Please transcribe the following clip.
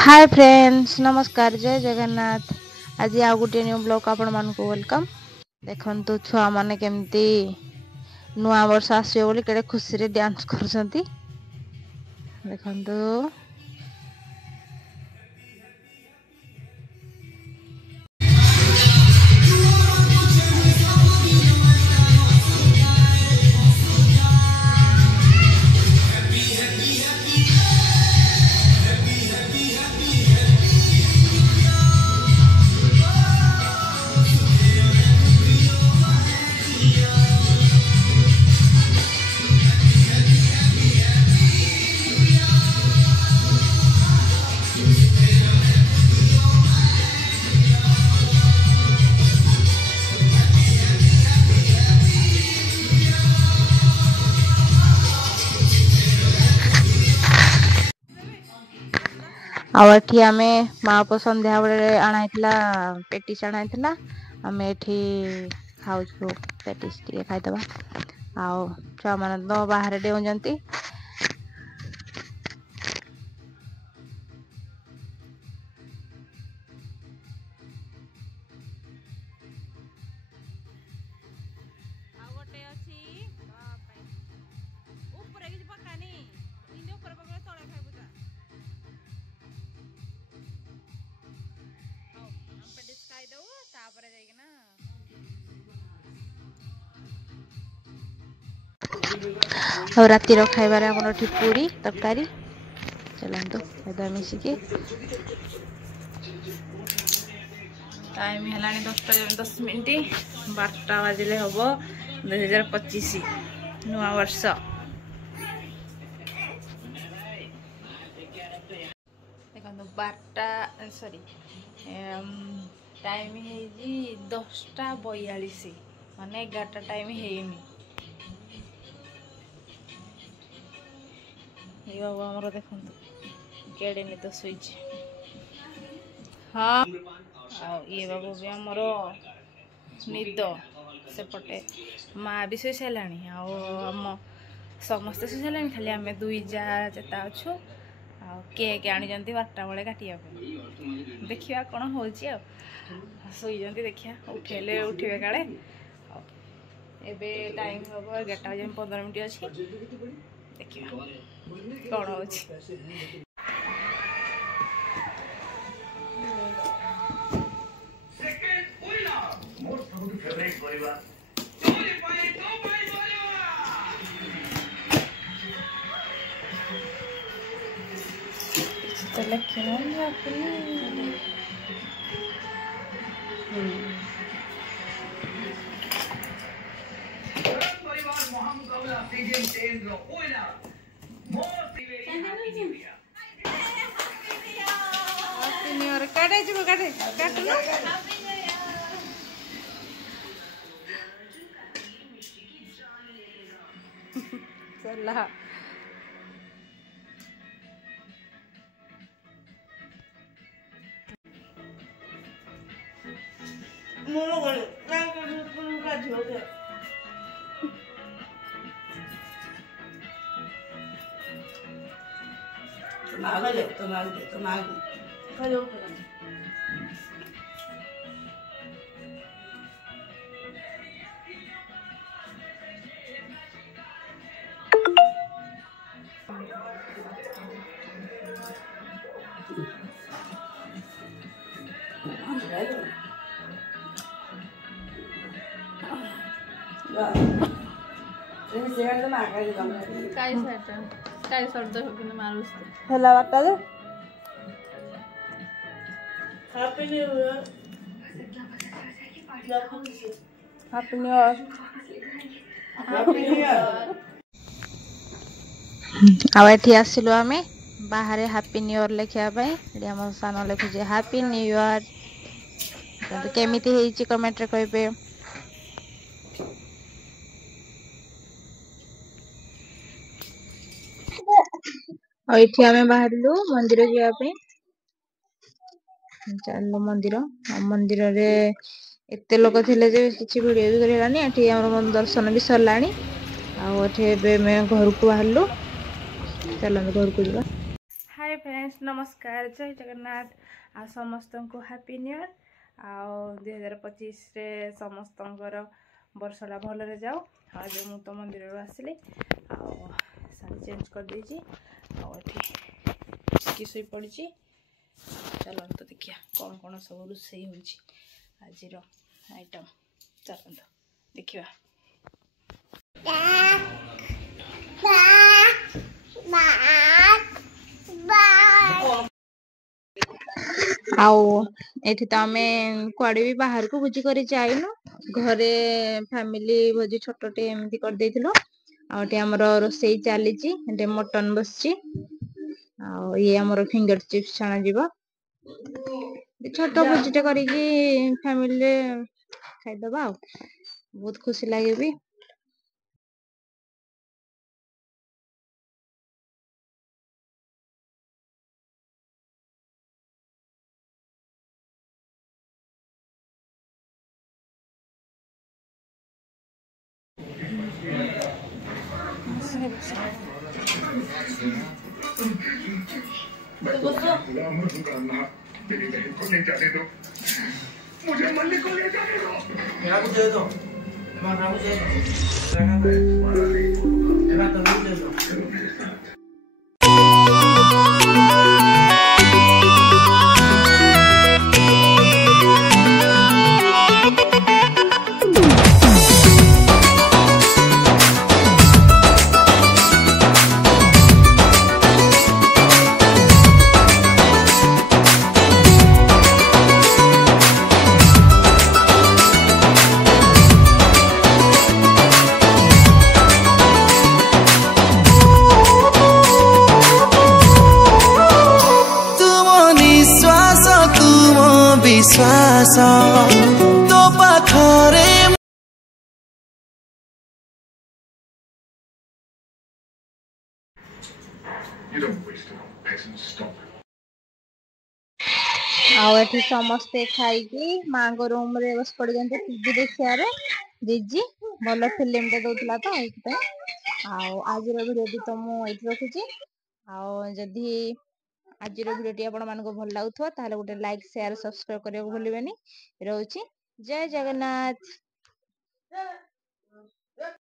Hi friends, नमस्कार, जय जगन्नाथ। आज आ गोटे न्यू ब्लॉग आपण मानक वेलकम। देखंतु छुआ माने केमती नुआ वर्ष आसियो बोली केडे खुशी रे डांस करछंती। देखंतु आवाठी आमे माप संध्या बेले आणाइतला पेटिस आणाइतला। आमे एठी खाउछु पेटिस टिके खाइदबा। आउ छुआ माने तो बाहर डेउजंती। और राती रो खाइबारे हमर ठी पूरी तरकारी चलंतु एदा मिसिके टाइम हेलानी 10 मिनिट 12 बाजिले हबो 2025 नुआ वर्ष। देखो 12 सॉरी टाइम है जी 10:42 माने 11टा टाइम हेनी। ये बाबू हमरो देखंतु केडे नि तो स्विच। हाँ ये बाबू भी हमरो निद सेपटे माँ भी शुई साराणी आम समस्ते शुई सारे खाली आम दुई जा चेता अच्छु केक आनी 12टा बेले काटिया देखिया कौन हो शुई देखिया उठेले उठे काले एबे टाइम हम 11:15 मिनिट अच्छी देखिया कौन हो चला काय शब्द मारूस हला वाटा दे। Happy new year happy new year happy new year. अब एठी आसिलु आमे बाहर हैप्पी न्यू ईयर लेखिया पई एडी हम सानो लेखुजे हैप्पी न्यू ईयर। तो केमिति हेची कमेंट रे कहबे। एठी आमे बाहरलु मंदिर जिया पे चलो मंदिर मंदिर रे एते लोक थिले जे किछि वीडियो भी करलानी। एठी हमर दर्शन भी सरलानी आ एठी बे मैं घर को बाहरलु चलो घर को जबा। हाय फ्रेंड्स नमस्कार जय जगन्नाथ आ समस्त को हैप्पी न्यू ईयर आओ 2025 रे समस्त वर्षटा भलरे जाओ। आज मु तो मंदिर आसली शाड़ी चेंज कर देजी आठी शोई पड़ी। चलत देखिया कौन कौन सब रोसई हो आज आइटम चलत देखिया। एठी तो आमे कुआडे भी बाहर को भोजी करी जाइनु घरे फैमिली भोजी छोटटे एमती कर देथिलो। आउटे हमर रोसई चली छि मटन बसछि ये हमर फिंगर चिप्स छाना जीवा छोट भोजीटे करिकी फैमिली रे खाइदबा बहुत खुशी लागे भी। मुझे मल्लिक को ले जाने दो। मेरा कुछ दे दो। मेरा कुछ दे दो। मेरा तो दे दो। विश्वास तो पाखरे आठी समस्ते खाई माँ को रूम रे बस पड़ जाते टीवी देखिया दिजी भल फिल्म टे दौला तो आज वीडियो तो मुझे रखुची आदि आज वीडियो आपण मानको भल लागुथो ताले गोटे लाइक शेयर सब्सक्राइब करने को भूलिबेनी। रहउची जय जगन्नाथ।